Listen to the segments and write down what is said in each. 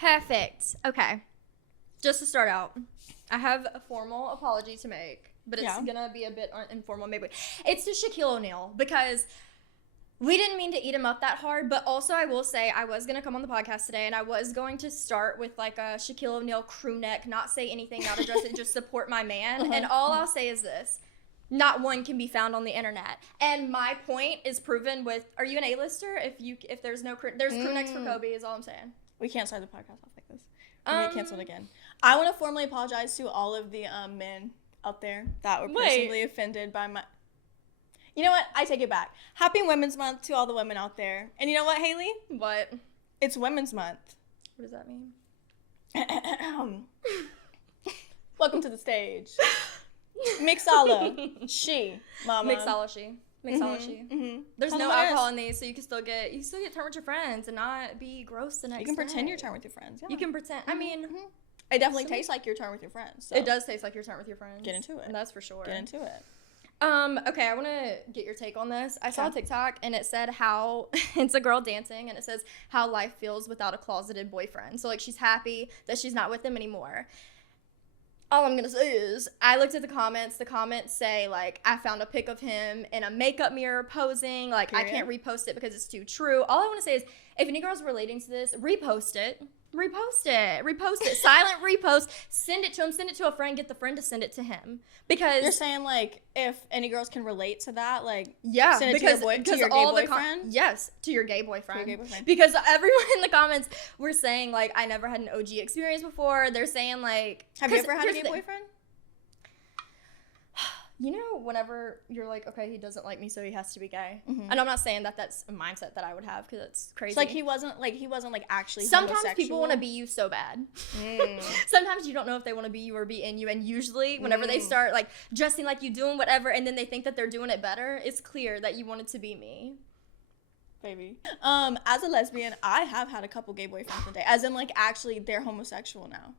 Perfect. Okay. Just to start out, I have a formal apology to make, but it's gonna be a bit informal maybe. It's to Shaquille O'Neal, because we didn't mean to eat him up that hard, but also I will say I was gonna come on the podcast today and I was going to start with like a Shaquille O'Neal crew neck, not say anything, not address it, just support my man. And all I'll say is this. Not one can be found on the internet. And my point is proven with, are you an A-lister? If there's no crew, there's crew necks for Kobe is all I'm saying. We can't start the podcast off like this. We're gonna get canceled again. I want to formally apologize to all of the men out there that were personally offended by my... You know what? I take it back. Happy Women's Month to all the women out there. And you know what, Haley? What? It's Women's Month. What does that mean? Welcome to the stage. Mixala. She. Mama. Mixala she. Mm-hmm. There's no alcohol in these, so you can still get turned with your friends and not be gross the next day. You can pretend you're turned with your friends. Yeah. You can pretend. I mean, it definitely tastes like you're turned with your friends. So. It does taste like you're turned with your friends. Get into it. And that's for sure. Get into it. Okay, I want to get your take on this. I saw a TikTok and it said how it's a girl dancing and it says how life feels without a closeted boyfriend. So like she's happy that she's not with him anymore. All I'm going to say is, I looked at the comments. The comments say, like, I found a pic of him in a makeup mirror posing. Like, I can't repost it because it's too true. All I want to say is, if any girl's relating to this, repost it. Repost it. Silent repost. Send it to him. Send it to a friend. Get the friend to send it to him. Because... You're saying, like, if any girls can relate to that, like... Yeah. Send it to your gay boyfriend? Yes, to your gay boyfriend. To your gay boyfriend. Because everyone in the comments were saying, like, I never had an OG experience before. They're saying, like... Have you ever had a gay boyfriend? You know, whenever you're like, okay, he doesn't like me, so he has to be gay. Mm-hmm. And I'm not saying that that's a mindset that I would have, because it's crazy. It's like he wasn't actually Sometimes homosexual. people want to be you so bad. Sometimes you don't know if they want to be you or be in you. And usually, whenever they start like dressing like you, doing whatever, and then they think that they're doing it better, it's clear that you wanted to be me. Baby. As a lesbian, I have had a couple gay boyfriends one day. As in, like, actually, they're homosexual now.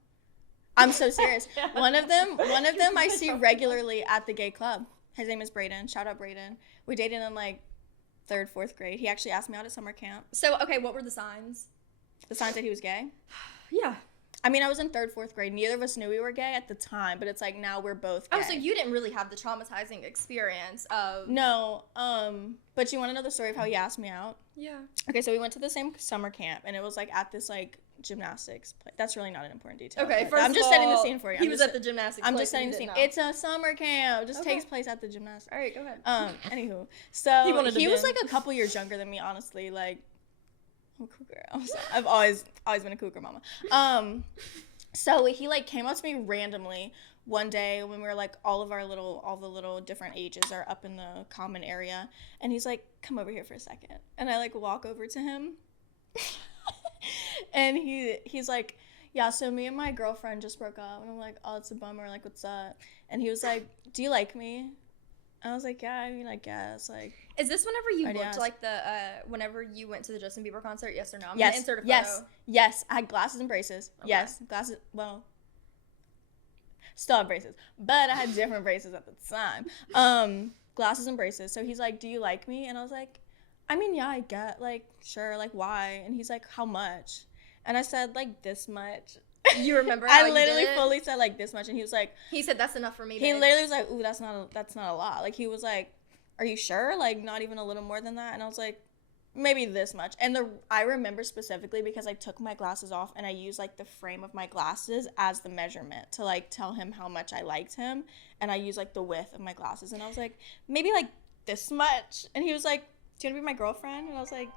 I'm so serious. One of them I see regularly at the gay club. His name is Braden. Shout out Braden. We dated in like 3rd, 4th grade. He actually asked me out at summer camp. So, okay, what were the signs? The signs that he was gay? Yeah. I mean, I was in 3rd, 4th grade. Neither of us knew we were gay at the time, but it's like now we're both gay. Oh, so you didn't really have the traumatizing experience of... No, but you want to know the story of how he asked me out? Yeah. Okay, so we went to the same summer camp, and it was like at this like gymnastics place. That's really not an important detail. Okay, first I'm just setting the scene for you. He was at the gymnastics place. I'm just setting the scene. It's a summer camp. It just takes place at the gymnastics. All right, go ahead. Anywho, so he was like a couple years younger than me, honestly. Like, I'm a cougar. I've always been a cougar mama. So he like came up to me randomly one day when we were like all the little different ages are up in the common area, and he's like, come over here for a second. And I like walk over to him. And he's like, yeah, so me and my girlfriend just broke up. And I'm like, oh, it's a bummer. Like, what's up? And he was like, do you like me? I was like, yeah, I mean, I guess. Like, is this whenever you looked like whenever you went to the Justin Bieber concert? Yes or no? I'm gonna insert a photo. Yes. I had glasses and braces. Okay. Yes, glasses. Well, still have braces, but I had different braces at the time. Glasses and braces. So he's like, do you like me? And I was like, I mean, yeah, I get, like, sure, like, why? And he's like, how much? And I said, like, this much. You remember how I literally fully said, like, this much. And he was like... He said, that's enough for me, He literally was like, ooh, that's not a lot. Like, he was like, are you sure? Like, not even a little more than that? And I was like, maybe this much. And I remember specifically because I took my glasses off and I used, like, the frame of my glasses as the measurement to, like, tell him how much I liked him. And I used, like, the width of my glasses. And I was like, maybe, like, this much. And he was like, do you want to be my girlfriend? And I was like,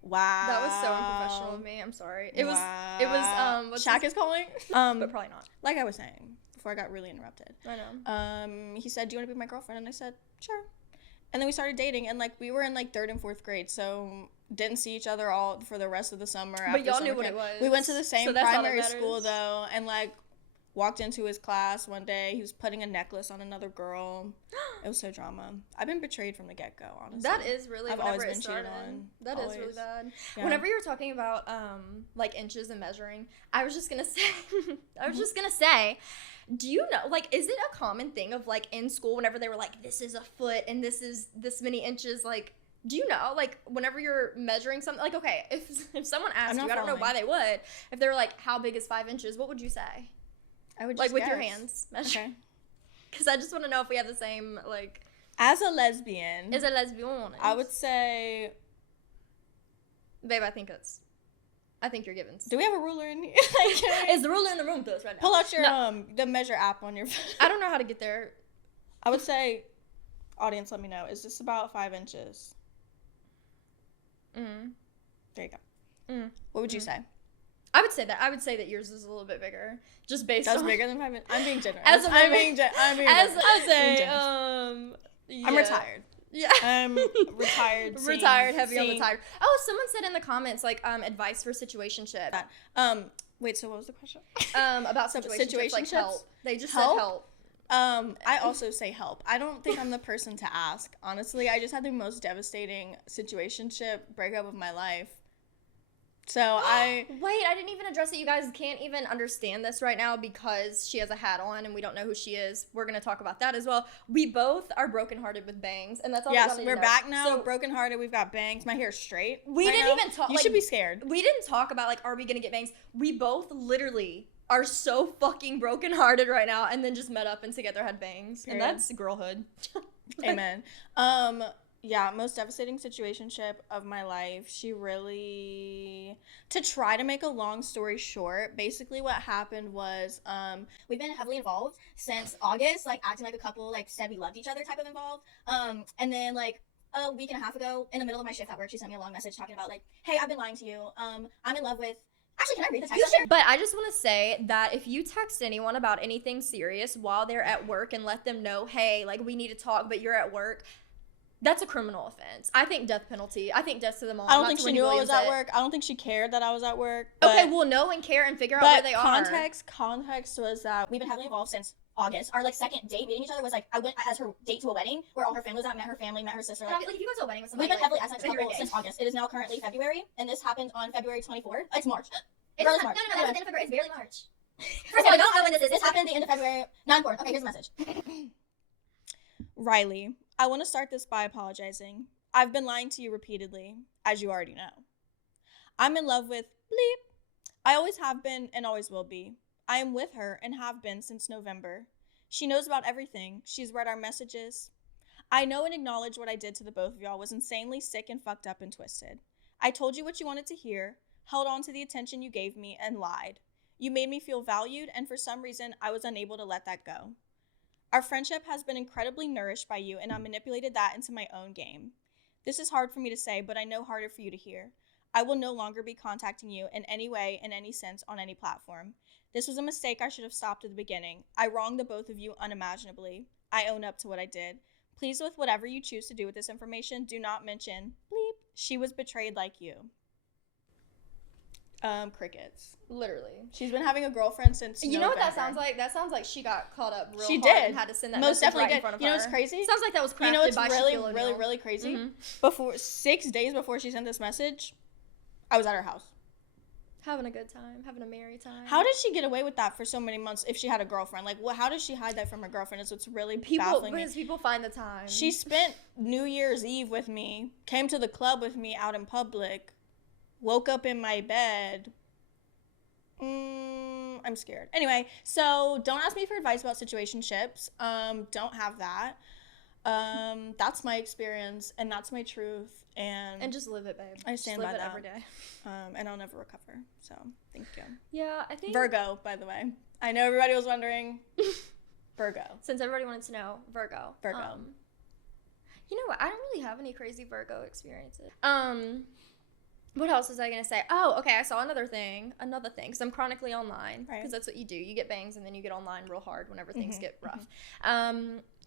wow. That was so unprofessional of me. I'm sorry. It was Shaq is calling? But probably not. Like I was saying before I got really interrupted. I know. He said, do you want to be my girlfriend? And I said, sure. And then we started dating, and like we were in like 3rd and 4th grade, so didn't see each other all for the rest of the summer. But y'all knew what it was. We went to the same primary school though, and like walked into his class one day. He was putting a necklace on another girl. It was so drama. I've been betrayed from the get-go, honestly. That is really, I've whenever always been it started. cheated on. That always. is really bad. Yeah. Whenever you were talking about, like, inches and measuring, I was just gonna say, do you know, like, is it a common thing of, like, in school, whenever they were like, this is a foot and this is this many inches, like, Do you know, like, whenever you're measuring something, like, okay, if someone asked you, I don't know why they would, if they were like, how big is 5 inches, what would you say? I would just like, with your hands measure. Okay. Because I just want to know if we have the same, like. As a lesbian. As a lesbian. I would say. Babe, I think you're giving. Do we have a ruler in here? Is the ruler in the room with us right now? Pull out your, the measure app on your phone. I don't know how to get there. I would say, audience, let me know. Is this about 5 inches? There you go. What would you say? I would say that yours is a little bit bigger, just based on. That's bigger than 5 inches. I'm being generous. I'm retired. Yeah. I'm retired. Retired, heavy on the tired. Oh, someone said in the comments, like, advice for situationship. Wait, so what was the question? About situationships, like help. They just said help. I also say help. I don't think I'm the person to ask. Honestly, I just had the most devastating situationship breakup of my life. So I didn't even address it. You guys can't even understand this right now because she has a hat on and we don't know who she is. We're gonna talk about that as well. We both are brokenhearted with bangs, and that's all. Yes, we're back now. So, brokenhearted. We've got bangs. My hair's straight. We didn't even talk. You should be scared. We didn't talk about, like, are we gonna get bangs? We both literally are so fucking brokenhearted right now, and then just met up and together had bangs, and that's girlhood. Amen. Yeah, most devastating situationship of my life. She really, to try to make a long story short, basically what happened was, we've been heavily involved since August, like acting like a couple, like said we loved each other type of involved. And then like a week and a half ago, in the middle of my shift at work, she sent me a long message talking about like, hey, I've been lying to you. I'm in love with. Actually, can I read the text? But I just want to say that if you text anyone about anything serious while they're at work and let them know, hey, like, we need to talk, but you're at work, that's a criminal offense. I think death penalty. I think death to the mom. I don't think she knew I was at work. I don't think she cared that I was at work. Okay, well, know and care and figure out where they are. Context was that we've been heavily involved since August. Our like second date meeting each other was like, I went as her date to a wedding where all her family was at, met her family, met her sister. Like if you go to a wedding with somebody, we've been heavily as a couple since August. It is now currently February, and this happened on February 24th. It's March. It's March. No, that's the end of February. It's barely March. First of all, I don't know when this is. This happened the end of February. 9/4. Okay, here's the message. Riley, I want to start this by apologizing. I've been lying to you repeatedly, as you already know. I'm in love with bleep. I always have been and always will be. I am with her and have been since November. She knows about everything. She's read our messages. I know and acknowledge what I did to the both of y'all was insanely sick and fucked up and twisted. I told you what you wanted to hear, held on to the attention you gave me, and lied. You made me feel valued, and for some reason, I was unable to let that go. Our friendship has been incredibly nourished by you, and I manipulated that into my own game. This is hard for me to say, but I know harder for you to hear. I will no longer be contacting you in any way, in any sense, on any platform. This was a mistake I should have stopped at the beginning. I wronged the both of you unimaginably. I own up to what I did. Please, with whatever you choose to do with this information, do not mention, bleep, she was betrayed like you. Crickets. Literally. She's been having a girlfriend since You know what that sounds like? That sounds like she got caught up real hard and had to send that most message definitely right did. in front of her. You know what's crazy? Sounds like that was crafted by Shaquille O'Neal. really crazy? Mm-hmm. Before 6 days before she sent this message, I was at her house. Having a good time, having a merry time. How did she get away with that for so many months if she had a girlfriend? Like, how did she hide that from her girlfriend is what's really baffling me. Because people find the time. She spent New Year's Eve with me, came to the club with me out in public, woke up in my bed. I'm scared. Anyway, so don't ask me for advice about situationships. Don't have that. That's my experience and that's my truth. And just live it, babe. I stand by that every day. And I'll never recover. So thank you. Yeah, I think Virgo, by the way. I know everybody was wondering. Virgo. Since everybody wanted to know, Virgo. Virgo. You know what? I don't really have any crazy Virgo experiences. What else was I going to say? Oh, okay, I saw another thing, because I'm chronically online, because that's what you do. You get bangs, and then you get online real hard whenever things get rough.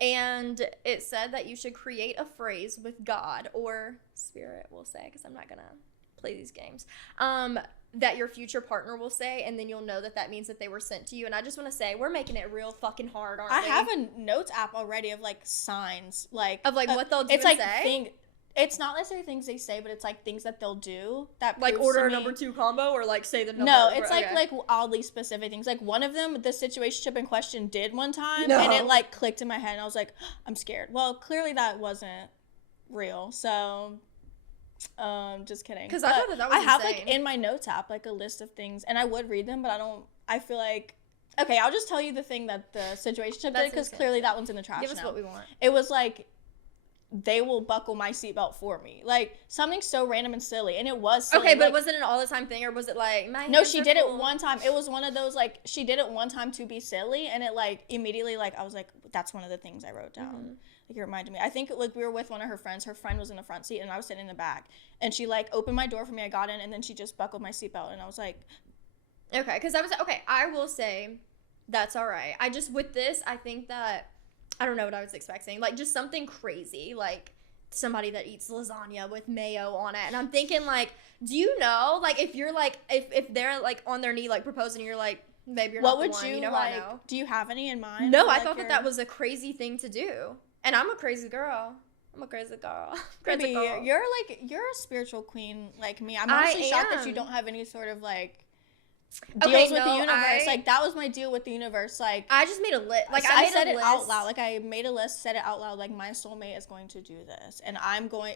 And it said that you should create a phrase with God, or spirit, we'll say, because I'm not going to play these games, that your future partner will say, and then you'll know that means that they were sent to you. And I just want to say, we're making it real fucking hard, aren't we? I have a notes app already of, like, signs, like... Of, like, what they'll do and say? It's not necessarily things they say, but it's like things that they'll do that like order a number 2 combo or like say the number. No, it's like oddly specific things. Like one of them, the situationship in question did one time, and it like clicked in my head, and I was like, I'm scared. Well, clearly that wasn't real. So, just kidding. Because I thought that was I have insane. like in my notes app like a list of things, and I would read them, but I feel like, okay, I'll just tell you the thing that the situationship did, because clearly that one's in the trash. Give us now. what we want. It was like, they will buckle my seatbelt for me, like something so random and silly, and it was silly. Okay, but like, was it an all the time thing, or was it like my no, hands she are did it full? one time. It was one of those like she did it one time to be silly, and it like immediately like I was like, that's one of the things I wrote down. Mm-hmm. Like it reminded me. I think like we were with one of her friends. Her friend was in the front seat, and I was sitting in the back, and she like opened my door for me. I got in, and then she just buckled my seatbelt, and I was like, okay, because I will say that's all right. I just with this, I think that I don't know what I was expecting, like just something crazy, like somebody that eats lasagna with mayo on it, and I'm thinking like, do you know, like if you're like if they're like on their knee like proposing, you're like, babe, you're what not would the one, you know like? how I know? Do you have any in mind? No, I like thought that was a crazy thing to do, and I'm a crazy girl. I'm a crazy girl. Baby, you're a spiritual queen like me. I'm honestly shocked that you don't have any sort of like deals with the universe. Like that was my deal with the universe. Like I just made a list. Like I made said a it list. out loud. Like I made a list, said it out loud. Like my soulmate is going to do this, and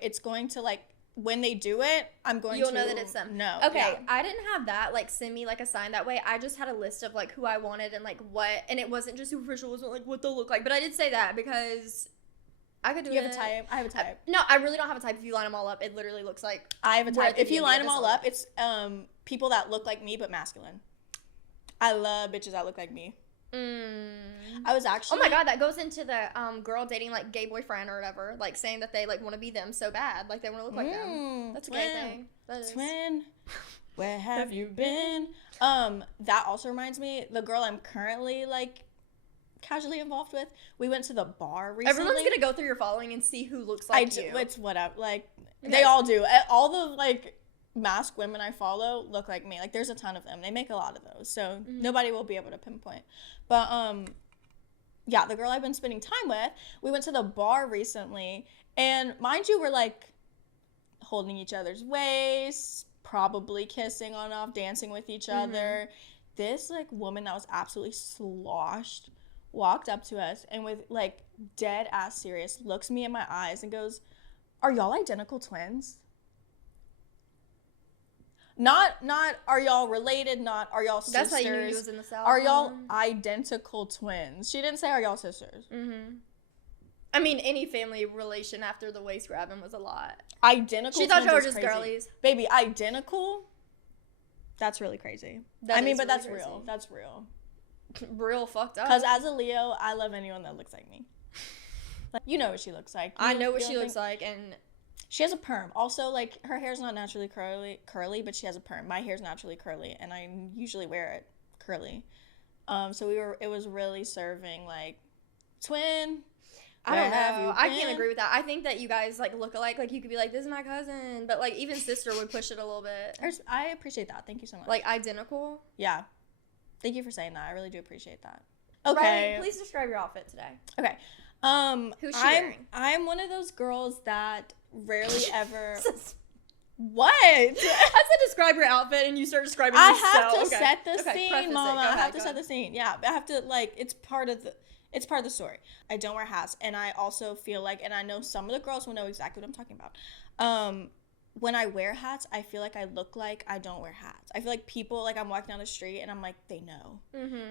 it's going to like when they do it, I'm going You'll to know that it's them. No. Okay, yeah. I didn't have that like send me like a sign that way. I just had a list of like who I wanted and like what, and it wasn't just superficial. It wasn't like what they'll look like. But I did say that because I could do it. You have a type. I have a type. No, I really don't have a type. If you line them all up, it literally looks like I have a type. If you line them all up, it's people that look like me but masculine. I love bitches that look like me. I was actually. Oh my god, that goes into the girl dating like gay boyfriend or whatever, like saying that they like want to be them so bad, like they want to look like them. That's a gay thing. That is. Twin, where have you been? That also reminds me, the girl I'm currently like casually involved with. We went to the bar recently. Everyone's gonna go through your following and see who looks like you. It's whatever. Like Okay. they all do. All the like masked women I follow look like me. Like there's a ton of them. They make a lot of those, so nobody will be able to pinpoint. But yeah, the girl I've been spending time with, we went to the bar recently, and mind you, we're like holding each other's waists, probably kissing on off, dancing with each other. This like woman that was absolutely sloshed walked up to us and with like dead ass serious looks me in my eyes and goes, "Are y'all identical twins?" Not are y'all related, not are y'all sisters. That's how you knew you was in the South. Are y'all identical twins? She didn't say are y'all sisters. I mean, any family relation after the waist grabbing was a lot. Identical She thought twins y'all were is just crazy. girlies. Baby, identical? That's really crazy. That I mean, is but really that's crazy. real. That's real. Real fucked up. Because as a Leo, I love anyone that looks like me. Like, you know what she looks like. I know what she looks like, and she has a perm. Also, like, her hair's not naturally curly, but she has a perm. My hair's naturally curly, and I usually wear it curly. So it was really serving, like, twin. I don't know. I can't agree with that. I think that you guys, like, look alike. Like, you could be like, this is my cousin. But, like, even sister would push it a little bit. I appreciate that. Thank you so much. Like, identical? Yeah. Thank you for saying that. I really do appreciate that. Okay. Riley, please describe your outfit today. Okay. Who's she wearing? I'm one of those girls that rarely ever... What? I said describe your outfit, and you start describing yourself. I have to set the scene, Mama. I have to set the scene. Yeah, I have to, like, it's part of the story. I don't wear hats, and I also feel like, and I know some of the girls will know exactly what I'm talking about. When I wear hats, I feel like I look like I don't wear hats. I feel like people, like, I'm walking down the street, and I'm like, they know.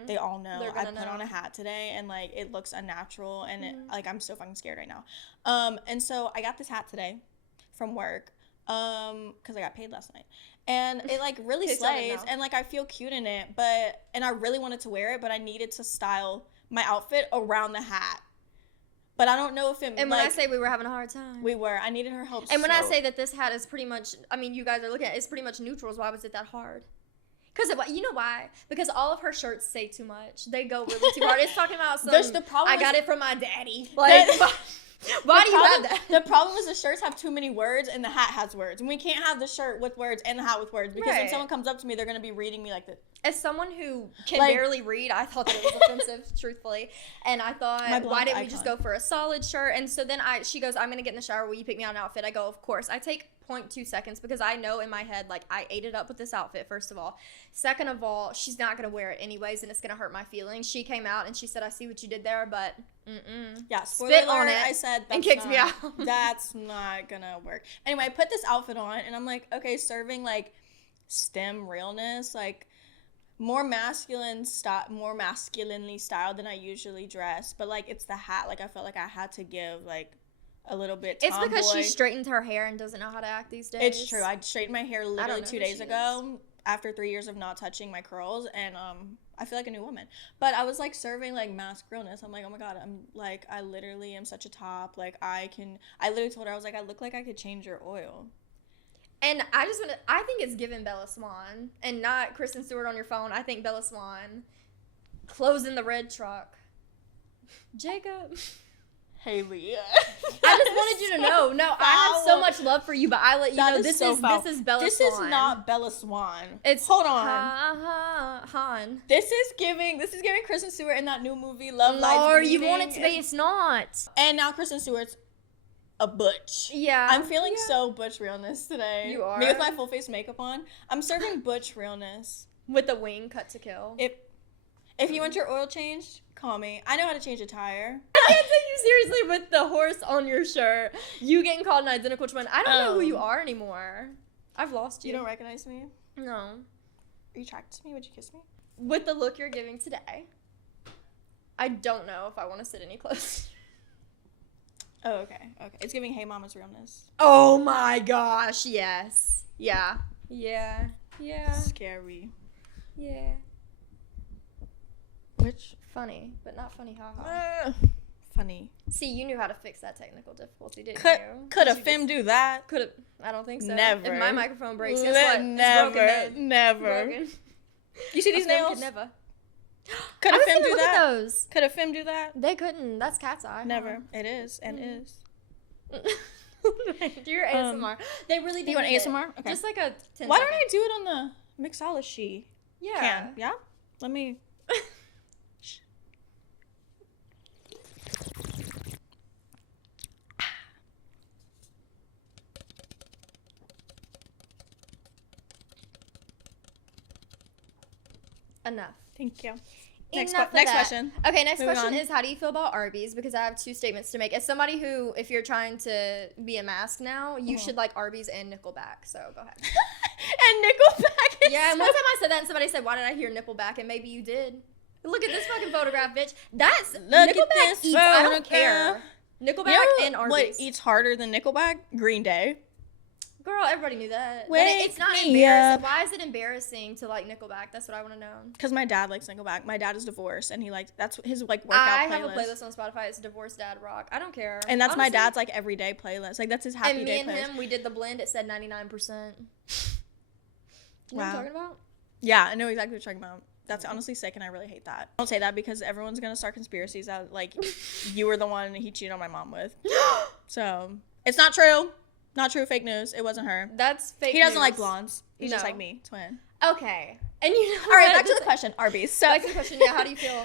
They all know. I put on a hat today, and, like, it looks unnatural, and it, like, I'm so fucking scared right now. And so I got this hat today from work, because I got paid last night. And it, like, really slays, and, like, I feel cute in it, and I really wanted to wear it, but I needed to style my outfit around the hat. But I don't know if it... And when I say we were having a hard time. We were. I needed her help. And when I say that this hat is pretty much... I mean, you guys are looking at it. It's pretty much neutrals. Why was it that hard? Because you know why? Because all of her shirts say too much. They go really too hard. It's talking about some... The problem I got it from my daddy. Like... Why do you have that? The problem is the shirts have too many words and the hat has words. And we can't have the shirt with words and the hat with words. Because when someone comes up to me, they're going to be reading me like this. As someone who can barely read, I thought that it was offensive, truthfully. And I thought, why didn't we just go for a solid shirt? And so then she goes, I'm going to get in the shower. Will you pick me out an outfit? I go, of course. I take 0.2 seconds because I know in my head, like, I ate it up with this outfit, first of all. Second of all, she's not going to wear it anyways, and it's going to hurt my feelings. She came out and she said, I see what you did there, but Yeah, spit alert, on it I said and kicked me out. That's not going to work. Anyway, I put this outfit on, and I'm like, okay, serving, like, STEM realness, like, more masculinely styled than I usually dress. But, like, it's the hat. Like, I felt like I had to give, like, a little bit tomboy. It's because she straightened her hair and doesn't know how to act these days. It's true. I straightened my hair literally 2 days ago after 3 years of not touching my curls, and I feel like a new woman. But I was like serving like mask realness. I'm like, oh my god, I'm like, I literally am such a top. Like I literally told her, I was like, I look like I could change your oil. And I think it's given Bella Swan and not Kristen Stewart on your phone. I think Bella Swan closing the red truck. Jacob. Haley. I just wanted you to know. No, I have so much love for you, but I let you know this is Bella Swan. This is not Bella Swan. It's hold on. Han. This is giving Kristen Stewart in that new movie Love Lies Lord, Bleeding. you want it to be, it's not. And now Kristen Stewart's a butch. Yeah. I'm feeling so butch realness today. You are. Me with my full face makeup on. I'm serving butch realness. With the wing cut to kill. If you want your oil changed, call me. I know how to change a tire. I can't take you seriously with the horse on your shirt. You getting called an identical twin. I don't know who you are anymore. I've lost you. You don't recognize me? No. Are you attracted to me? Would you kiss me? With the look you're giving today, I don't know if I want to sit any closer. Oh, okay. Okay. It's giving Hey Mama's realness. Oh my gosh, yes. Yeah. Yeah. Yeah. Scary. Yeah. Which? Funny, but not funny, haha. Funny. See, you knew how to fix that technical difficulty, didn't you? Could a femme do that? Could have. I don't think so. Never. If my microphone breaks, guess what? Never. It's broken then. Never. Broken. You see these nails? Could never. Could a femme do look that? at those. Could a femme do that? They couldn't. That's cat's eye. Never. It is and is. Do your ASMR. They really do. You want ASMR? Okay. Just like a 10 Why don't I do it on the mixology? Yeah. Can. Yeah? Let me. Enough. Thank you. Next question. Okay, next Moving question on. is, how do you feel about Arby's? Because I have two statements to make. As somebody who, if you're trying to be a mask now, you should like Arby's and Nickelback. So go ahead. And Nickelback. Yeah, and one time I said that and somebody said, why did I hear Nickelback? And maybe you did. Look at this fucking photograph, bitch. That's Nickelback eats. I don't care. Nickelback and Arby's. What eats harder than Nickelback? Green Day. Girl, everybody knew that. Wake But it's not me embarrassing. up. Why is it embarrassing to like Nickelback? That's what I want to know. Because my dad likes Nickelback. My dad is divorced, and he likes that's his like workout I playlist. have a playlist on Spotify. It's Divorced Dad Rock. I don't care. And that's my Honestly. dad's like everyday playlist. Like that's his happy And day me and playlist. him, we did the blend. It said 99%. You know what I'm talking about? Yeah, I know exactly what you're talking about. That's honestly sick, and I really hate that. Don't say that because everyone's gonna start conspiracies that like you were the one he cheated on my mom with. So it's not true. Not true. Fake news. It wasn't her. That's fake He doesn't news. like blondes. He's just No. like me, twin. Okay. And you know All right, what? back to the question. Arby's. So Back to the question. Yeah, how do you feel?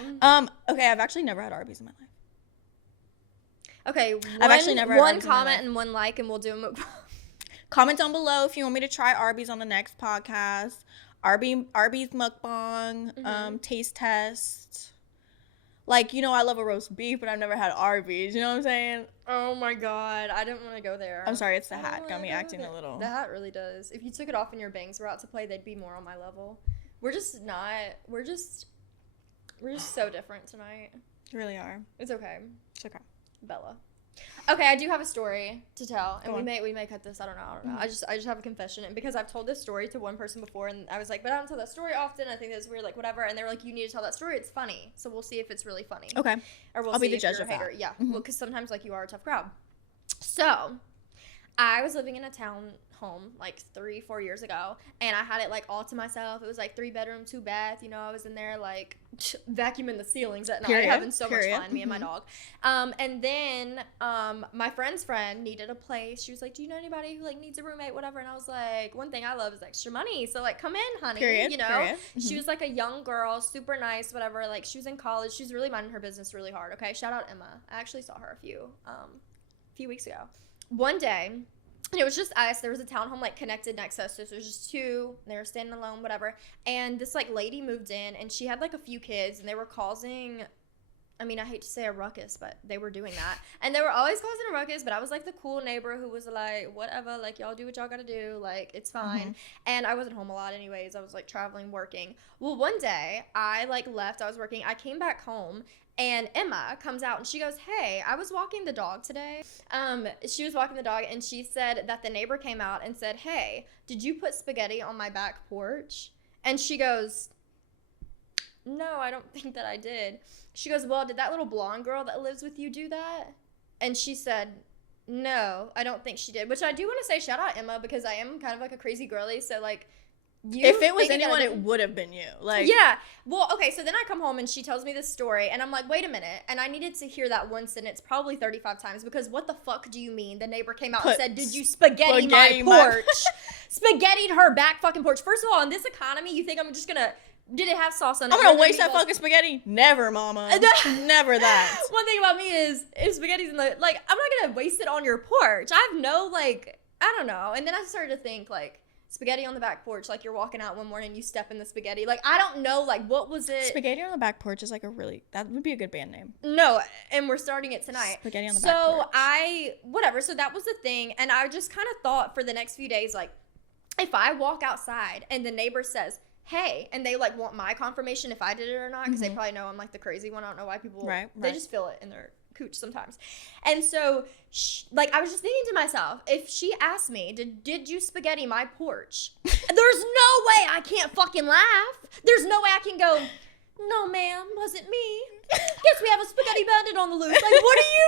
Okay, I've actually never had Arby's in my life. Okay, I've actually never had one Arby's in my comment life. and one like, and we'll do a mukbang. Comment down below if you want me to try Arby's on the next podcast. Arby's mukbang, taste test. Like, you know, I love a roast beef, but I've never had Arby's. You know what I'm saying? Oh my god, I didn't want to go there. I'm sorry, it's the I don't hat. wanna Got me go acting there. a little. The hat really does. If you took it off and your bangs were out to play, they'd be more on my level. We're just not. We're just so different tonight. You really are. It's okay. It's okay. Bella. Okay, I do have a story to tell, and Go on. we may cut this. I don't know. I just have a confession, and because I've told this story to one person before, and I was like, but I don't tell that story often. I think that's weird, like whatever. And they were like, you need to tell that story. It's funny. So we'll see if it's really funny. Okay. Or we'll I'll see be the if judge you're of a hater. that. Yeah. Mhm. Well, because sometimes like you are a tough crowd. So, I was living in a town home like 3-4 years ago, and I had it like all to myself. It was like 3-bedroom, 2-bath. You know, I was in there like vacuuming the ceilings at night, Period. having so much Period. fun. Me and my dog. And then my friend's friend needed a place. She was like, "Do you know anybody who like needs a roommate, whatever?" And I was like, "One thing I love is extra money, so like come in, honey." Period. You know. Period. She was like a young girl, super nice, whatever. Like she was in college. She's really minding her business really hard. Okay, shout out Emma. I actually saw her a few weeks ago. One day, And it was just us. There was a townhome, like, connected next to us. So it was just two. They were standing alone, whatever. And this, like, lady moved in, and she had, like, a few kids, and they were causing, I mean, I hate to say a ruckus, but they were doing that. And they were always causing a ruckus, but I was, like, the cool neighbor who was, like, whatever. Like, y'all do what y'all gotta do. Like, it's fine. Mm-hmm. And I wasn't home a lot anyways. I was, like, traveling, working. Well, one day, I, like, left. I was working. I came back home. And Emma comes out and she goes, hey, I was walking the dog today. She was walking the dog and she said that the neighbor came out and said, hey, did you put spaghetti on my back porch? And she goes, no, I don't think that I did. She goes, well, did that little blonde girl that lives with you do that? And she said, no, I don't think she did. Which I do want to say shout out Emma because I am kind of like a crazy girly. So like, if it was anyone, it would have been you. Like, yeah. Well, okay, so then I come home and she tells me this story and I'm like, wait a minute. And I needed to hear that one sentence probably 35 times because what the fuck do you mean? The neighbor came out and said, did you spaghetti my porch? Spaghettied her back fucking porch. First of all, in this economy, you think I'm just gonna, did it have sauce on it? I'm gonna waste that fucking spaghetti? Never, mama. Never that. One thing about me is, if spaghetti's in the, like, I'm not gonna waste it on your porch. I have no, like, I don't know. And then I started to think, like, spaghetti on the back porch, like you're walking out one morning, you step in the spaghetti. Like, I don't know, like, what was it? Spaghetti on the back porch is like a really, that would be a good band name. No, and we're starting it tonight. Spaghetti on the back porch. So whatever, so that was the thing. And I just kind of thought for the next few days, like, if I walk outside and the neighbor says, hey, and they, like, want my confirmation if I did it or not, because they probably know I'm, like, the crazy one. I don't know why people, they just feel it in their cooch sometimes. And so, like, I was just thinking to myself, if she asked me, did you spaghetti my porch? There's no way I can't fucking laugh. There's no way I can go, no, ma'am, wasn't me. Guess we have a spaghetti bandit on the loose. Like, what do you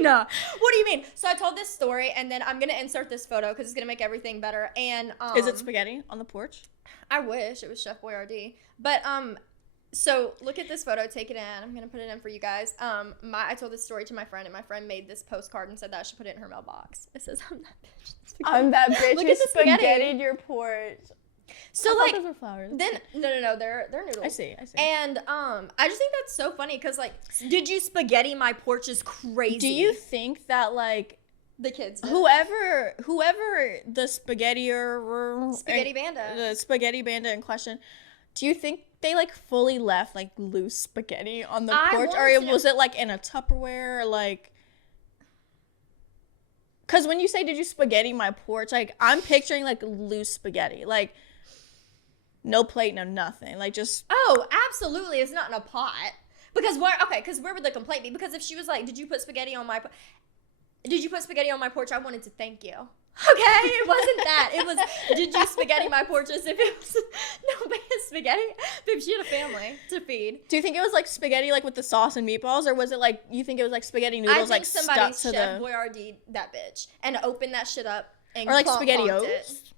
mean? What do you mean? So I told this story, and then I'm going to insert this photo because it's going to make everything better. And is it spaghetti on the porch? I wish it was Chef Boyardee. But, so look at this photo, take it in. I'm going to put it in for you guys. I told this story to my friend, and my friend made this postcard and said that I should put it in her mailbox. It says, I'm that bitch. I'm that bitch Look who at the spaghetti. spaghettied your porch. So, I like, those were flowers. Then, no, they're noodles. I see. And, I just think that's so funny, because, like, did you spaghetti my porch is crazy. Do you think that, like, the kids did. Whoever the spaghetti bandit. The spaghetti bandit in question, do you think they, like, fully left, like, loose spaghetti on the porch? Or was it, like, in a Tupperware? Or, like, because when you say, did you spaghetti my porch, like, I'm picturing, like, loose spaghetti. Like, no plate, no nothing. Like, just... Oh, absolutely. It's not in a pot. Because where would the complaint be? Because if she was like, did you put spaghetti on my porch? I wanted to thank you. Okay, it wasn't that. It was, did you spaghetti my porch? As if it was, no, spaghetti. Babe, she had a family to feed. Do you think it was, like, spaghetti, like, with the sauce and meatballs? Or was it, like, you think it was, like, spaghetti noodles, like, stuck to the... I think somebody Chef Boyardee that bitch and opened that shit up and or, like, SpaghettiOs?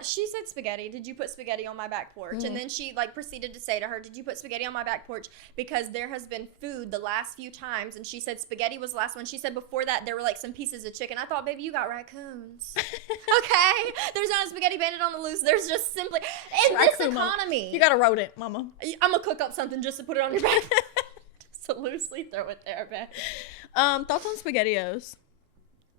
She said spaghetti. Did you put spaghetti on my back porch? Mm. And then she, like, proceeded to say to her, did you put spaghetti on my back porch? Because there has been food the last few times. And she said spaghetti was the last one. She said before that there were, like, some pieces of chicken. I thought, baby, you got raccoons. Okay? There's not a spaghetti bandit on the loose. There's just simply, in this economy. You got a rodent, mama. I'm going to cook up something just to put it on your back. Just to loosely throw it there, man. Thoughts on SpaghettiOs?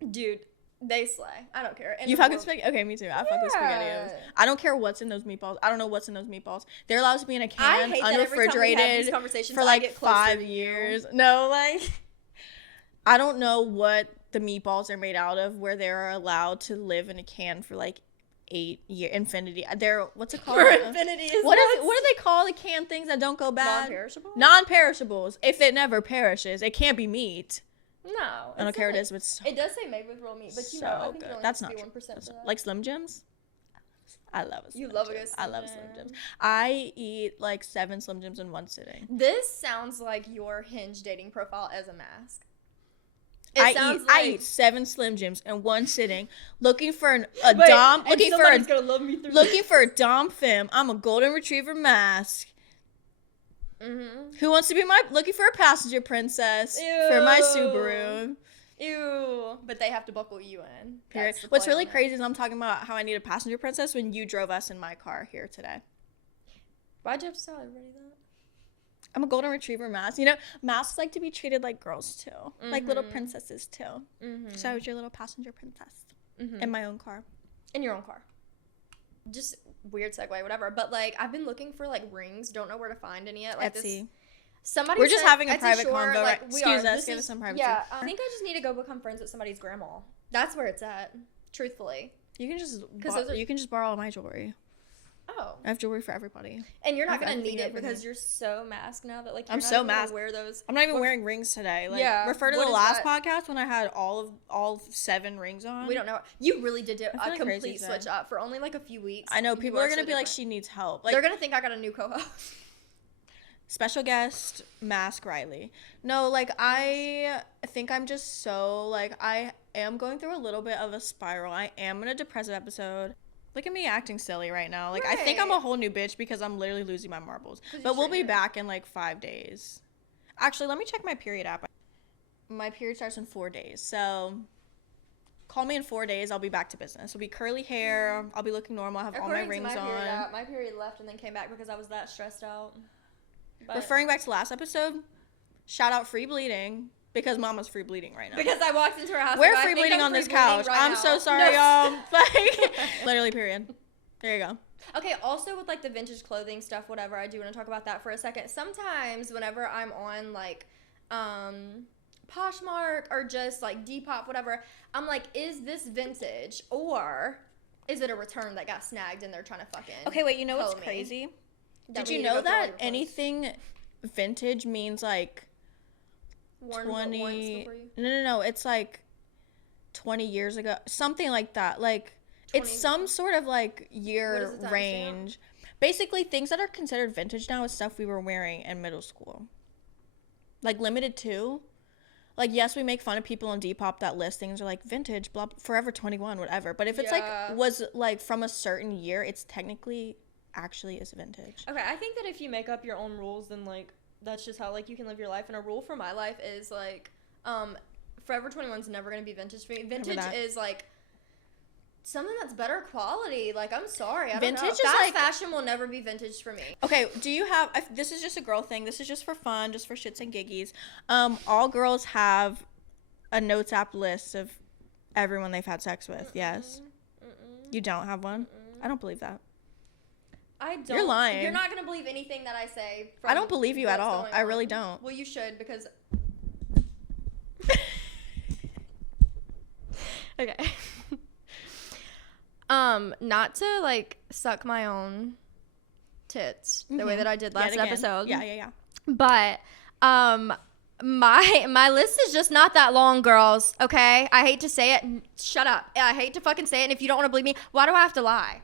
Dude. They slay. I don't care. You fucking spaghetti? Okay, me too. I fuck with SpaghettiOs. I don't care what's in those meatballs. I don't know what's in those meatballs. They're allowed to be in a can, unrefrigerated, for like 5 years. No, like, I don't know what the meatballs are made out of where they're allowed to live in a can for like 8 years. Infinity. They're, what's it called? Infinity is what do they call the canned things that don't go bad? Non-perishable? Non-perishables. If it never perishes, it can't be meat. No. I don't care what it is, but it's so, it does say made with real meat, but you know, I think good. you only That's have not to be 1% for that. Like Slim Jims? I love a Slim Jim. You love a good Slim I love Slim Jims. I eat like 7 Slim Jims in one sitting. This sounds like your Hinge dating profile as a mask. I eat 7 Slim Jims in one sitting, looking for a dom femme. I'm a golden retriever mask. Mm-hmm. Who wants to be looking for a passenger princess for my Subaru? Ew. But they have to buckle you in. What's really crazy is I'm talking about how I need a passenger princess when you drove us in my car here today. Why'd you have to tell everybody that? I'm a golden retriever mask. You know, masks like to be treated like girls too. Mm-hmm. Like little princesses too. Mm-hmm. So I was your little passenger princess. In my own car. In your own car. Just weird segue, whatever. But, like, I've been looking for, like, rings. Don't know where to find any yet. Like, Etsy. We're just having a private sure, convo. Like, excuse us. Give us some privacy. Yeah. I think I just need to go become friends with somebody's grandma. That's where it's at. Truthfully. You can just borrow all my jewelry. Oh. I have jewelry for everybody. And you're not going to need it because you're so masked now that, like, you're I'm not so even masked. gonna wear those. I'm not even wearing rings today. Like, refer to the last podcast when I had all 7 rings on. We don't know. You really did do a like complete switch up for only, like, a few weeks. I know. People are going to be like, she needs help. Like, they're going to think I got a new co-host. Special guest, Mask Riley. No, like, I think I'm just so, like, I am going through a little bit of a spiral. I am in a depressive episode. Look at me acting silly right now. Like, right. I think I'm a whole new bitch because I'm literally losing my marbles. But we'll be back in, like, 5 days. Actually, let me check my period app. My period starts in 4 days. So, call me in 4 days. I'll be back to business. It'll be curly hair. I'll be looking normal. I have all my rings on. My period left and then came back because I was that stressed out. But referring back to last episode, shout out free bleeding. Because Mama's free bleeding right now. Because I walked into her house. We're free bleeding on this couch. I'm so sorry, y'all. Like, literally, period. There you go. Okay, also with, like, the vintage clothing stuff, whatever, I do want to talk about that for a second. Sometimes whenever I'm on, like, Poshmark or just, like, Depop, whatever, I'm like, is this vintage or is it a return that got snagged and they're trying to fucking Okay, wait, you know what's crazy? Did you know that anything vintage means, like, 20 no it's like 20 years ago, something like that, like 20, it's some sort of like year range. Basically, things that are considered vintage now is stuff we were wearing in middle school, like limited to, like, yes, we make fun of people on Depop that list things are like vintage, blah, Forever 21, whatever, but if it's like was like from a certain year, it's technically actually is vintage. Okay, I think that if you make up your own rules, then, like, that's just how, like, you can live your life. And a rule for my life is, like, Forever 21's never going to be vintage for me. Vintage is, like, something that's better quality. Like, I'm sorry. I don't know. Fast fashion will never be vintage for me. Okay, do you have, this is just a girl thing. This is just for fun, just for shits and giggies. All girls have a notes app list of everyone they've had sex with. Yes? You don't have one? I don't believe that. I don't. You're lying. You're not going to believe anything that I say. I don't believe you at all. I really don't. Well, you should, because... Okay. Not to, like, suck my own tits the way that I did last episode. Yeah. But, my list is just not that long, girls, okay? I hate to say it. Shut up. I hate to fucking say it, and if you don't want to believe me, why do I have to lie?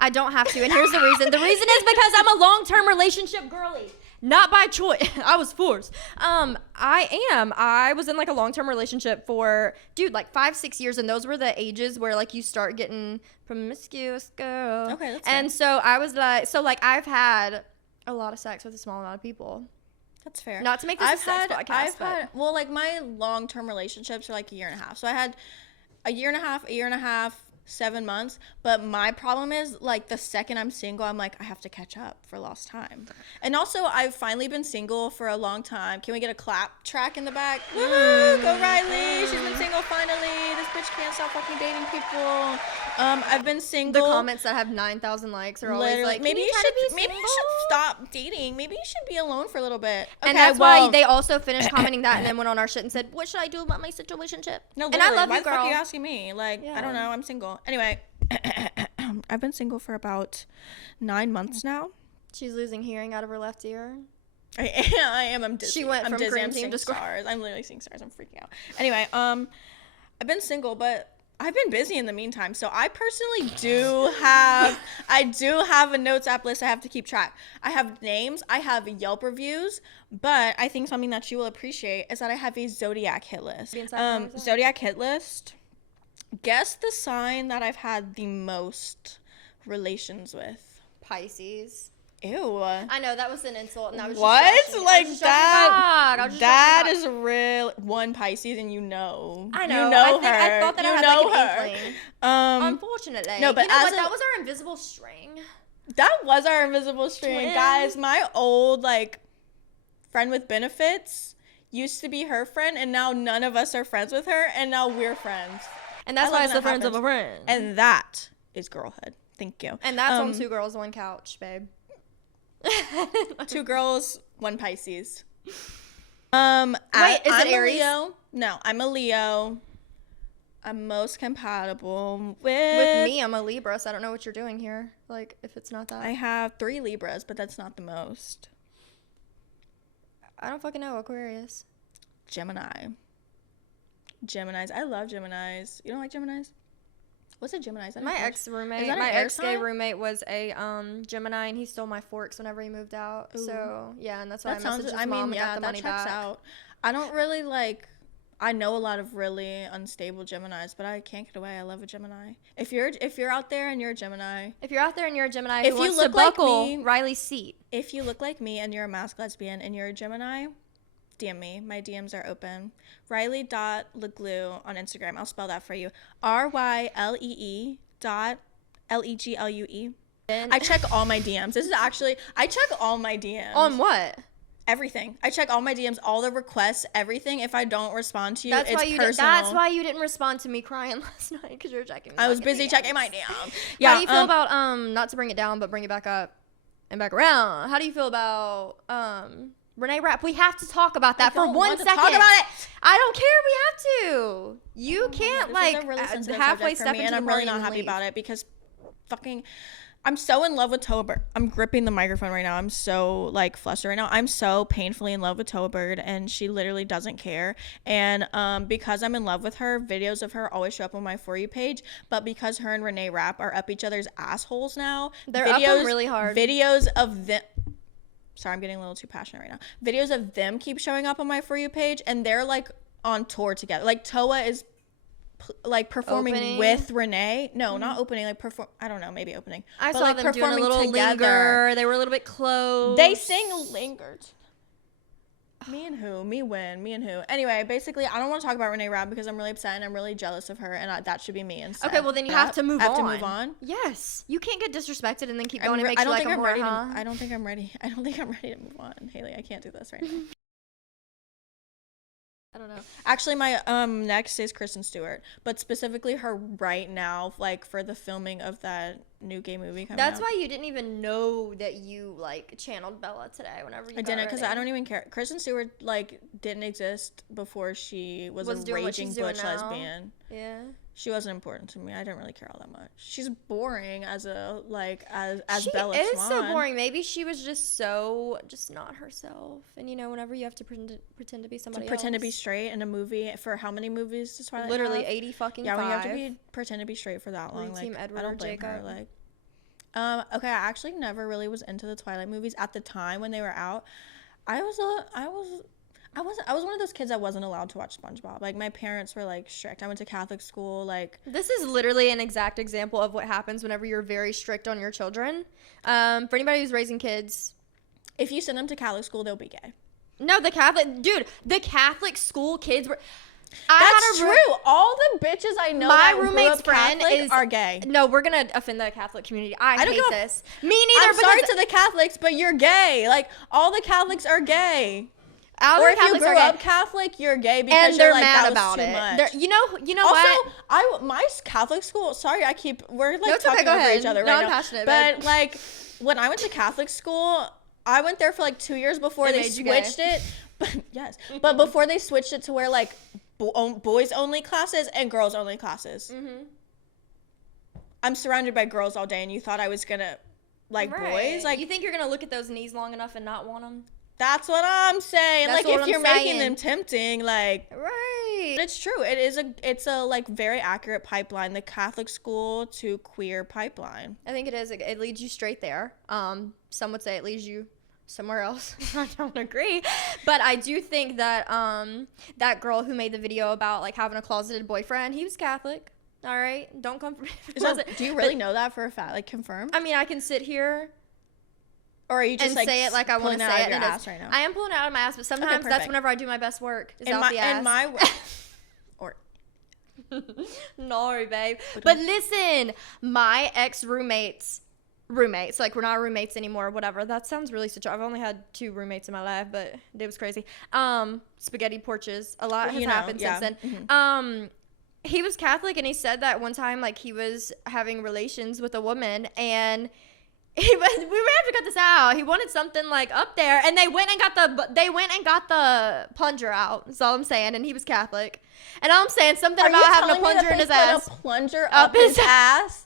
I don't have to, and here's the reason. The reason is because I'm a long-term relationship girly. Not by choice. I was forced. I was in, like, a long-term relationship for, dude, like 5-6 years, and those were the ages where, like, you start getting promiscuous, girl. Okay, that's and fair. So I was like, I've had a lot of sex with a small amount of people. That's fair. Not to make this a sex podcast, well, like, my long-term relationships are, like, a year and a half. So I had a year and a half, 7 months, but my problem is, like, the second I'm single, I'm like, I have to catch up for lost time. And also, I've finally been single for a long time. Can we get a clap track in the back? Woohoo! Go Riley! She's been single finally. This bitch can't stop fucking dating people. I've been single. The comments that have 9,000 likes are always like, maybe you should stop dating. Maybe you should be alone for a little bit. Okay, and that's why they also finished commenting that and then went on our shit and said, what should I do about my situationship? No, and I love why you, girl. Why the fuck are you asking me? Like, I don't know. I'm single. Anyway, I've been single for about 9 months now. She's losing hearing out of her left ear. I am. I'm dizzy. She went from dizzy. Green Team to stars. I'm literally seeing stars. I'm freaking out. Anyway, I've been single, but I've been busy in the meantime. So I personally do have a notes app list I have to keep track. I have names, I have Yelp reviews, but I think something that you will appreciate is that I have a Zodiac hit list. Zodiac hit list. Guess the sign that I've had the most relations with. Pisces. Ew. I know, that was an insult. And I was what? Just like that is real. One Pisces, and you know. I know. You know her. I thought that I had like an inkling. No, but unfortunately. You know what? That was our invisible string. That was our invisible string. Twins. Guys, my old, like, friend with benefits used to be her friend, and now none of us are friends with her, and now we're friends. And that's why it's the friends of a friend. And that is girlhood. Thank you. And that's on 2 girls, 1 couch, babe. 2 girls, 1 Pisces. Wait, is I'm it Aries? Leo. No, I'm a Leo. I'm most compatible with me. I'm a Libra, so I don't know what you're doing here. Like, if it's not that. I have 3 Libras, but that's not the most. I don't fucking know. Aquarius. Geminis. I love Geminis. You don't like Geminis? What's a Gemini? Is that my ex-gay roommate was a Gemini, and he stole my forks whenever he moved out. Ooh. So yeah, and that's why I messaged his mom and got the money back. Out. I don't really like. I know a lot of really unstable Geminis, but I can't get away. I love a Gemini. If you're out there and you're a Gemini, who wants to buckle Riley's seat. If you look like me and you're a masked lesbian and you're a Gemini, DM me. My DMs are open. Riley.leglu on Instagram. I'll spell that for you. RYLEE.LEGLUE. I check all my DMs. I check all my DMs. On what? Everything. I check all my DMs, all the requests, everything. If I don't respond to you, it's personal. That's why you didn't respond to me crying last night, because you were checking. I was busy checking my DMs. Yeah. How do you feel about not to bring it down, but bring it back up and back around? How do you feel about Renee Rapp? We have to talk about that for 1 second. Talk about it. I don't care. We have to. You can't halfway step into and I'm really not happy about it because fucking. I'm so in love with Toa Bird. I'm gripping the microphone right now. I'm so flustered right now. I'm so painfully in love with Toa Bird, and she literally doesn't care. And because I'm in love with her, videos of her always show up on my For You page. But because her and Renee Rapp are up each other's assholes now, they're up them really hard. Videos of them. Sorry, I'm getting a little too passionate right now. Videos of them keep showing up on my For You page, and they're on tour together. Toa is performing opening. With Renee. No, not opening. I don't know, maybe opening. I saw them doing a little linger. They were a little bit close. They sing lingered. Me and who? Me when? Me and who? Anyway, basically, I don't want to talk about Renee Rapp because I'm really upset and I'm really jealous of her, and that should be me instead. Okay, well then you have to move on. I have to move on. Yes, you can't get disrespected and then keep going and make you like a whore, huh? I don't think I'm ready. I don't think I'm ready to move on, Haley. I can't do this right now. I don't know. Actually, my next is Kristen Stewart, but specifically her right now, for the filming of that new gay movie coming out. That's why you didn't even know that you channeled Bella today whenever you I didn't, because I don't even care. Kristen Stewart didn't exist before she was a raging butch lesbian. Yeah. She wasn't important to me. I didn't really care all that much. She's boring as Bella Swan. She is so boring. Maybe she was just not herself. And whenever you have to pretend to be somebody else. Pretend to be straight in a movie for how many movies does Twilight Literally have? 80 fucking Yeah, 5. when you have to pretend to be straight for that long. Team Edward I don't blame Jacob. her. Okay, I actually never really was into the Twilight movies at the time when they were out. I was one of those kids that wasn't allowed to watch SpongeBob. My parents were strict. I went to Catholic school. This is literally an exact example of what happens whenever you're very strict on your children. For anybody who's raising kids, if you send them to Catholic school, they'll be gay. No, the Catholic school kids were. That's true. All the bitches I know my roommate's friend are gay. No, we're gonna offend the Catholic community. I hate this. Me neither. I'm sorry to the Catholics, but you're gay. All the Catholics are gay. Or if you grew up Catholic, you're gay because they're you're mad about it. You know what? Also, my Catholic school. Sorry, we're talking go over ahead. each other no, right I'm now. Passionate, but when I went to Catholic school, I went there for 2 years before they switched it. But yes, but before they switched it to where boys only classes and girls only classes. Mm-hmm. I'm surrounded by girls all day, and you thought I was gonna boys? You think you're gonna look at those knees long enough and not want them? That's what I'm saying. If you're making them tempting, right. It's true. It's a very accurate pipeline. The Catholic school to queer pipeline. I think it is. It leads you straight there. Some would say it leads you somewhere else. I don't agree, but I do think that that girl who made the video about having a closeted boyfriend, he was Catholic. All right, don't come for me. Do you really know that for a fact? Confirmed? I mean, I can sit here. Or are you just say it like I want to say it? Your ass right now? I am pulling it out of my ass, but sometimes that's whenever I do my best work. Is out the ass. No, babe. But listen, my ex-roommates, we're not roommates anymore, whatever. That sounds really I've only had 2 roommates in my life, but it was crazy. Spaghetti porches. A lot has happened since then. Mm-hmm. he was Catholic, and he said that one time, like, he was having relations with a woman, and we have to cut this out. He wanted something like up there, and they went and got the plunger out. That's all I'm saying. And he was Catholic, and all I'm saying something about having a plunger in his ass. A plunger up his ass.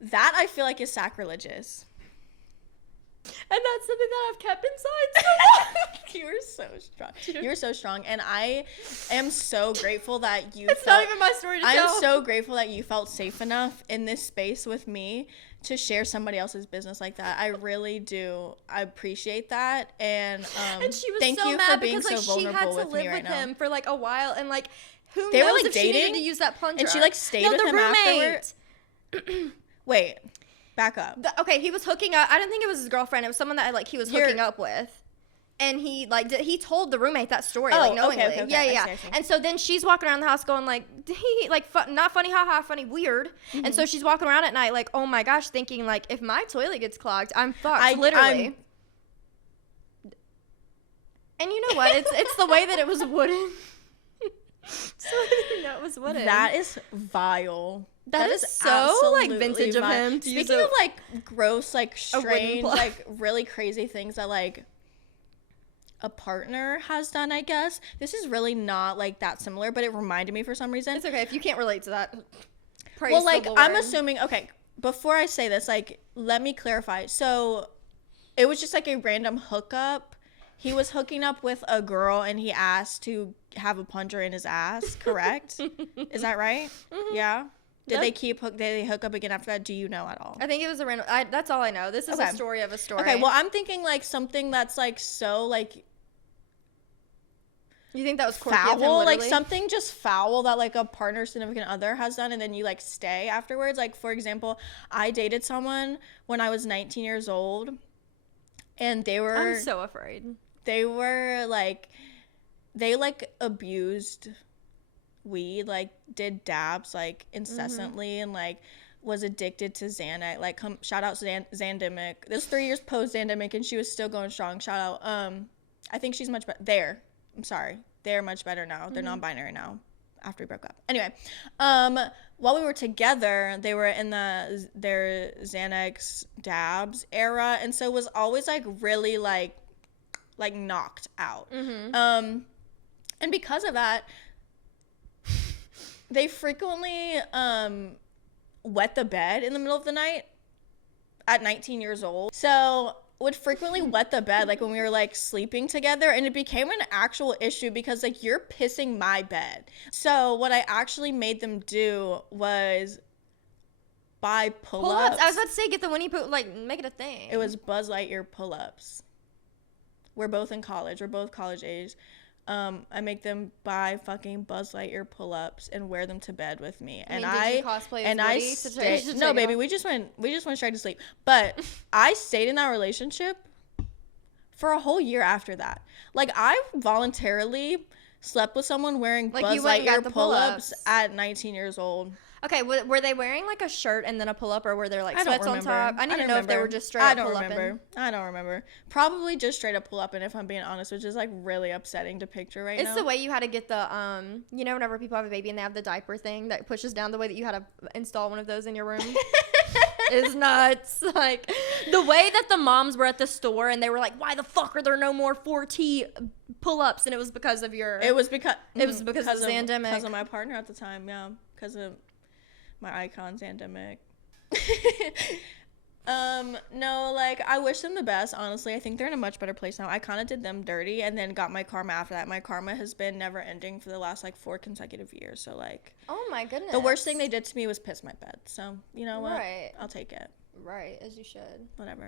That I feel like is sacrilegious. And that's something that I've kept inside so long. You're so strong. You're so strong. And I am so grateful that you It's not even my story to tell. I'm so grateful that you felt safe enough in this space with me to share somebody else's business like that. I really do. I appreciate that. And she was thank so you mad for being because, so like, she had vulnerable to with me live right with now. him for like a while, and like who They were, knows like, if she dating? needed to use that plunger. And she like stayed with him roommate. afterward. Wait. Back up. Okay, he was hooking up. I didn't think it was his girlfriend. It was someone that like he was hooking up with, and he like he told the roommate that story like knowingly. Okay. Yeah. I see. And so then she's walking around the house going like, he like not funny, haha, funny, weird. Mm-hmm. And so she's walking around at night like, oh my gosh, thinking like if my toilet gets clogged, I'm fucked. Literally. And you know what? It's the way that it was wooden. So it was wooden. That is vile. That is so like vintage of him. Speaking of like gross, like strange, like really crazy things that like a partner has done, I guess. This is really not like that similar, but it reminded me for some reason. It's okay if you can't relate to that. Well, like I'm assuming. Okay, before I say this, like let me clarify. So it was just like a random hookup. He was hooking up with a girl, and he asked to have a plunger in his ass. Correct? Is that right? Mm-hmm. Yeah. Did they hook up again after that? Do you know at all? I think it was a random. That's all I know. This is a story of a story. Okay, well, I'm thinking like something that's like so like. You think that was quirky foul? Of him, like something just foul that like a partner, significant other has done, and then you like stay afterwards. Like for example, I dated someone when I was 19 years old, and they were. I'm so afraid. They were like, they like abused weed, like did dabs like incessantly, and like was addicted to Xanax. Like shout out Zandemic. This was 3 years post Zandemic, and she was still going strong. Shout out. I think she's much better. I'm sorry, they're much better now. They're non-binary now after we broke up. Anyway, while we were together, they were in their Xanax dabs era, and so it was always like really like knocked out. And because of that, they frequently wet the bed in the middle of the night at 19 years old. So would frequently wet the bed like when we were like sleeping together, and it became an actual issue because like you're pissing my bed. So what I actually made them do was buy pull-ups. I was about to say get the Winnie Pooh, like make it a thing. It was Buzz Lightyear pull-ups. We're both in college. We're both college age. I make them buy fucking Buzz Lightyear pull-ups and wear them to bed with me. Did you cosplay as Woody No, baby, we just went straight to sleep. But I stayed in that relationship for a whole year after that. Like I voluntarily slept with someone wearing like Buzz Lightyear pull-ups at 19 years old. Okay, were they wearing like a shirt and then a pull-up, or were there like sweats on top? I need to know if they were just straight up pull-upping. I don't remember. Probably just straight up pull-upping, if I'm being honest, which is like really upsetting to picture right now. It's the way you had to get the, you know, whenever people have a baby and they have the diaper thing that pushes down, the way that you had to install one of those in your room. Is nuts. Like the way that the moms were at the store and they were like, why the fuck are there no more 4T pull-ups? And it was because of your... It was because of Zandemic. Because of my partner at the time, yeah. Because of my icon, Zandemic. No, like, I wish them the best, honestly. I think they're in a much better place now. I kind of did them dirty and then got my karma after that. My karma has been never ending for the last, like, 4 consecutive years. So, like... Oh, my goodness. The worst thing they did to me was piss my bed. So, you know what? Right. I'll take it. Right, as you should. Whatever.